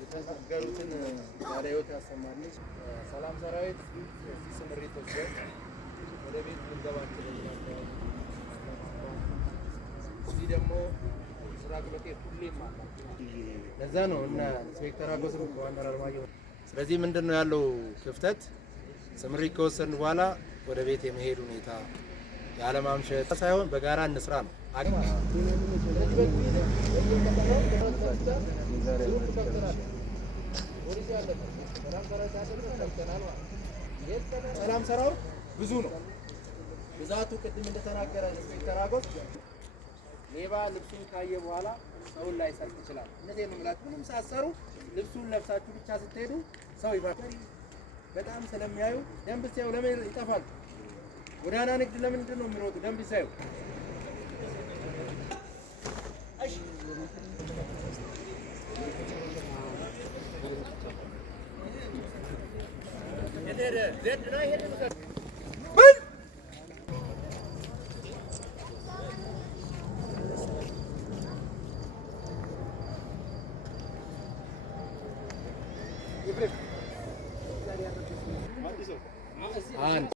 የተናገሩትን ባለህይወት ያሰማልኝ። ሰላም ሰራዊት ስምሪት ወስደን ወደ ቤት ልንገባቸው እዚህ ደግሞ ምስራቅ በጤት ሁሌም አለ። ለዛ ነው እና ኢንስፔክተር አጎስ ዋና አርማየሁ። ስለዚህ ምንድን ነው ያለው ክፍተት? ስምሪት ከወሰድን በኋላ ወደ ቤት የመሄድ ሁኔታ ያለማምሸት ሳይሆን በጋራ እንስራ ነው። ሰላም ሰራው ብዙ ነው ብዛቱ። ቅድም እንደተናገረ ኢንስፔክተር አጎስ ሌባ ልብሱን ካየ በኋላ ሰውን ላይ ሰርቅ ይችላል። እነዚህ ነው ማለት ምንም ሳሰሩ ልብሱን ለብሳችሁ ብቻ ስትሄዱ ሰው ይባከሪ በጣም ስለሚያዩ ደንብ ሲያዩ ለምን ይጠፋል? ጎዳና ንግድ ለምንድን ነው የሚሮጡ? ደንብ ሲያዩ እሺ